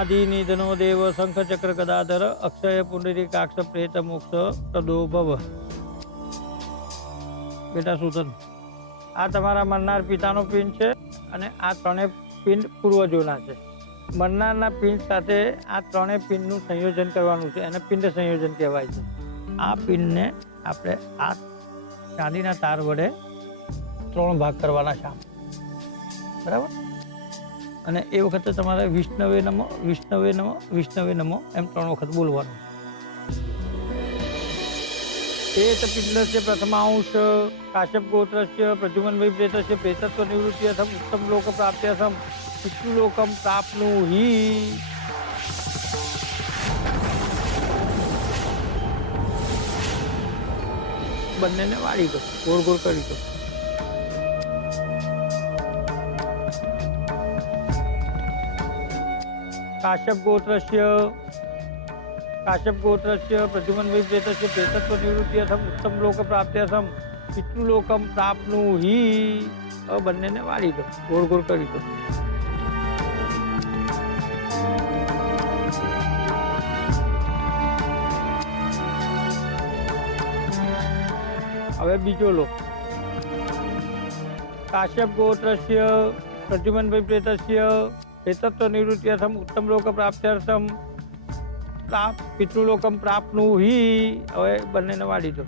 अनादि निधनो देव शंख चक्र गदाधर अक्षय पुंडरीकाक्ष प्रेत मोक्ष तदो भव। बेटा सूतन, आ तमारा मरनार पितानो पिंड छे અને આ ત્રણેય પિંડ પૂર્વજોના છે। મરનારના પિંડ સાથે આ ત્રણેય પિંડનું સંયોજન કરવાનું છે, એને પિંડ સંયોજન કહેવાય છે। આ પિંડને આપણે આ ચાંદીના તાર વડે 3 ભાગ કરવાના છે, બરાબર। અને એ વખતે તમારે વિષ્ણવે નમો વિષ્ણવે નમો વિષ્ણવે નમો એમ 3 વખત બોલવાનું। एत पिंडस्य प्रथमांश काश्यप गोत्रस्य प्रद्युम्न वै प्रेतस्य प्रेतत्व निवृत्त्यर्थम उत्तम लोक प्राप्त्यर्थम पितृलोकम प्राप्नुहि। બંનેને વાળી દો, ગોળ ગોળ કરી દો। काश्यप गोत्रस्य प्रद्युम्न वै प्रेतस्य प्रेतत्व निवृत्त्यर्थम उत्तम लोक प्राप्त्यर्थम पितृलोकम प्राप्नुहि। બંનેને વાળી દો, ગોળ ગોળ કરી દો। હવે બીજો લો। काश्यप गोत्रस्य प्रद्युम्न वै प्रेतस्य प्रेतत्व निवृत्त्यर्थम उत्तम लोक प्राप्त्यर्थम पितृलोकम प्राप्नुहि। હવે બંનેને વાળી દો।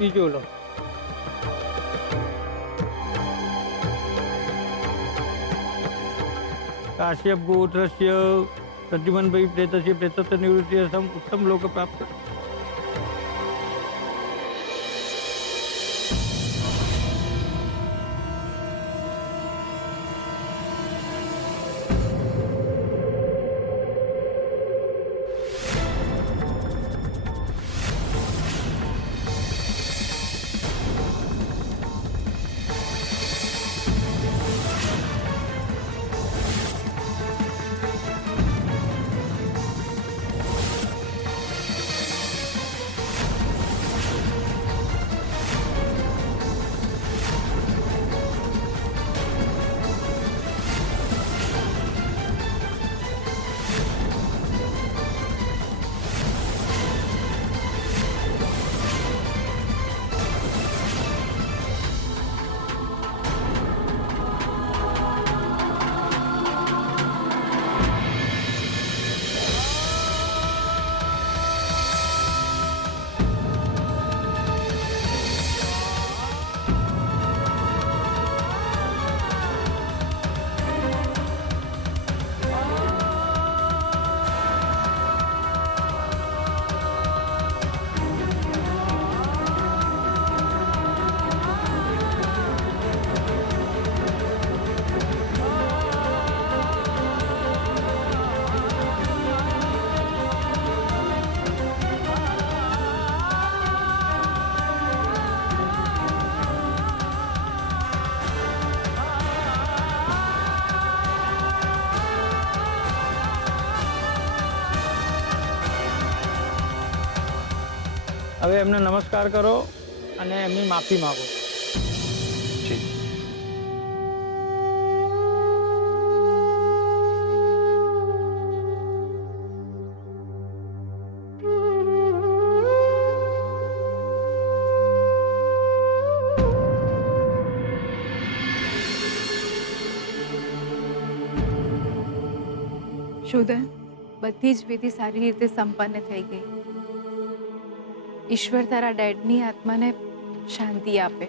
तीजो लो। काश्यप गोत्रस्य प्रद्युम्न वै प्रेतस्य प्रेतत्व निवृत्त्यर्थम उत्तम लोक प्राप्त। હવે એમને નમસ્કાર કરો અને એમની માફી માંગો। શોધન, બધી જ વિધિ સારી રીતે સંપન્ન થઈ ગઈ। ઈશ્વર તારા ડેડની આત્માને શાંતિ આપે।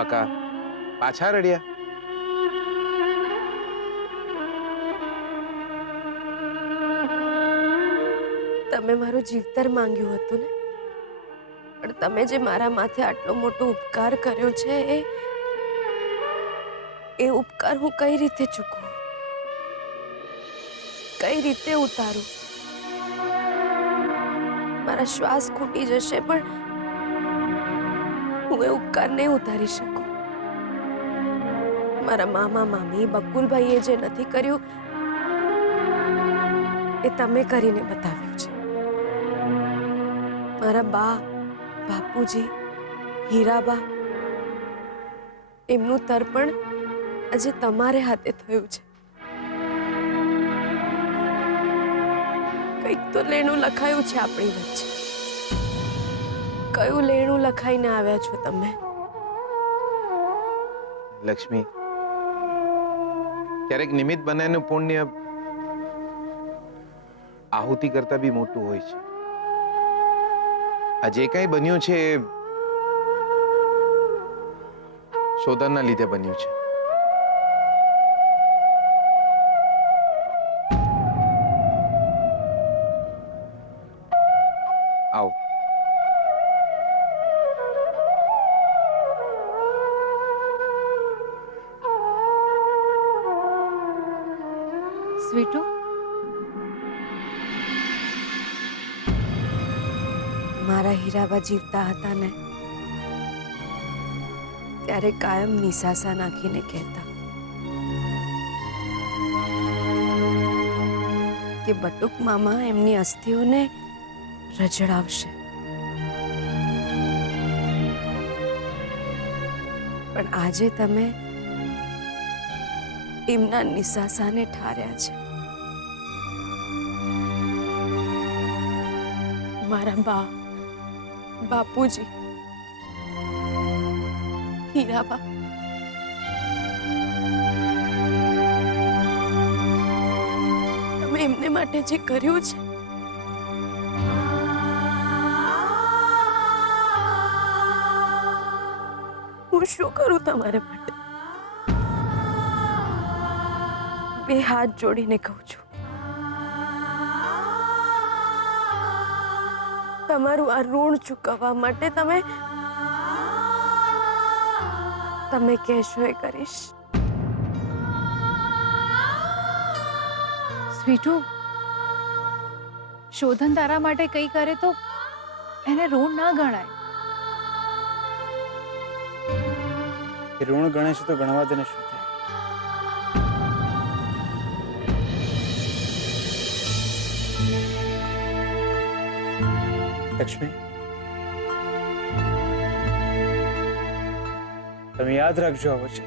બકા પાછા રડ્યા? તમે મારું જીવતર માંગ્યું હતું ને, પણ તમે જે મારા માથે આટલો મોટો ઉપકાર કર્યો છે એ ઉપકાર હું કઈ રીતે ચૂકવું, કઈ રીતે ઉતારું? મારા શ્વાસ ખૂટી જશે પણ હું એ ઉપકાર નહીં ઉતારી શકું. મારા મામા મામી બકુલભાઈએ જે નથી કર્યું એ તમે કરીને બતાવ્યું છે. મારા બા, બાપુજી, હીરાબા, એમનું તર્પણ આજે તમારે હાથે થયું છે. કંઈક તો લેણું લખાયું છે આપણી વચ્ચે. કયું લેણું લખાઈને આવ્યા છો તમે? લક્ષ્મી, ક્યારેક નિમિત્ત બનાવીને પુણ્ય આહુતિ કરતા બી મોટું હોય છે. આ જે કંઈ બન્યું છે એ શોધનના લીધે બન્યું છે. આવો. સ્વીટુ, મારા હીરાબા જીવતા હતા ને ત્યારે કાયમ નિસાસા નાખીને કહેતા કે બટુક મામા એમની અસ્થિઓને રજડાવશે. પણ આજે તમે એમના નિસાસાને ઠાર્યા છે. મારા બા, બાપુજી, હીરાબા, તમે એમને માટે જે કર્યું છે હું શું કરું તમારા માટે? બે હાથ જોડીને કહું છું, તમારું આ ઋણ ચૂકવવા માટે તમે કહેશો એ કરીશ. સ્વીટુ, શોધન તારા માટે કંઈ કરે તો એને ઋણ ના ગણાય. ઋણ ગણે છે તો ગણવા દેને. શું થાય? લક્ષ્મી, તમે યાદ રાખજો આ વચ્ચે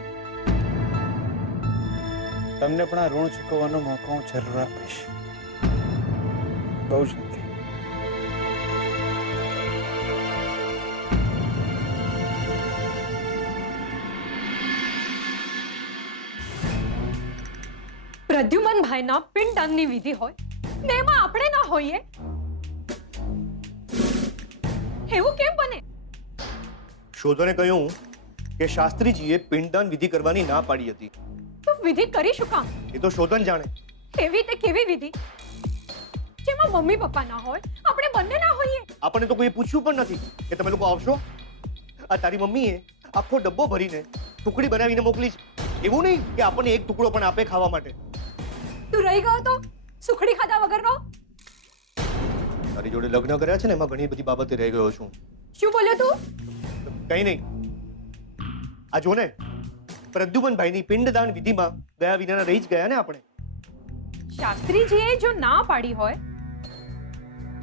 તમને પણ આ ઋણ ચૂકવવાનો મોકો હું જરૂર આપીશ. બહુ જલ્દી. પ્રદ્યુમનભાઈના પિંડદાનની વિધિ હોય ને એમાં આપણે ના હોઈએ, એવું કેમ બને? શોધને કહ્યું કે શાસ્ત્રીજીએ પિંડદાન વિધિ કરવાની ના પાડી હતી. તો વિધિ કરી શું કામ? એ તો શોધન જાણે. એવી તે કેવી વિધિ જેમાં મમ્મી પપ્પા ના હોય, આપણે બંને ના હોઈએ? આપણને તો કોઈ પૂછ્યું પણ નથી કે તમે લોકો આવશો. આ તારી મમ્મીએ આખો ડબ્બો ભરીને ટુકડી બનાવીને મોકલી છે. એવું નહીં કે આપણને એક ટુકડો પણ આપે ખાવા માટે. તું રહી ગયો તો સુખડી ખાધા વગરનો? તારી જોડે લગ્ન કર્યા છે ને એમાં ઘણી બધી બાબતે રહી ગયો છું. શું બોલ્યો તું? કઈ નહીં. આ જો ને, પ્રદ્યુમનભાઈની પિંડદાન વિધિમાં ગયા વિનાના રહી જ ગયા ને આપણે. શાસ્ત્રીજીએ જો ના પાડી હોય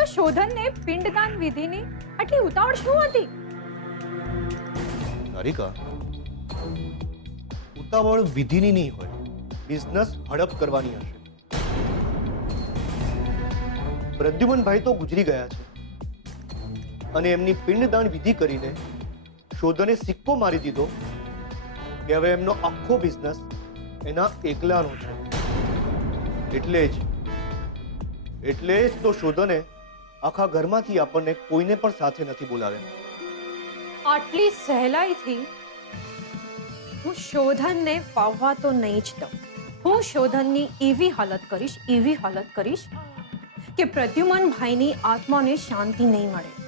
તો શોધનને પિંડદાન વિધિની આટલી ઉતાવળ શું હતી? તારિકા, ઉતાવળ વિધિની નહીં હોય, બિઝનેસ હડપ કરવાની હશે. પ્રદ્યુમનભાઈ તો ગુજરી ગયા છે અને એમની પિંડદાન વિધિ કરીને શોધને સિક્કો મારી દીધો કે હવે એમનો આખો બિઝનેસ એના એકલાનો છે. એટલે જ તો શોધને આખા ઘરમાંથી આપણને કોઈને પણ સાથે નથી બોલાવ્યા. આટલી સહેલાઈથી હું શોધનને ફાવવા તો નહીં જ દઉં. હું શોધનની એવી હાલત કરીશ કે પ્રદ્યુમન ભાઈની આત્માને શાંતિ નહીં મળે.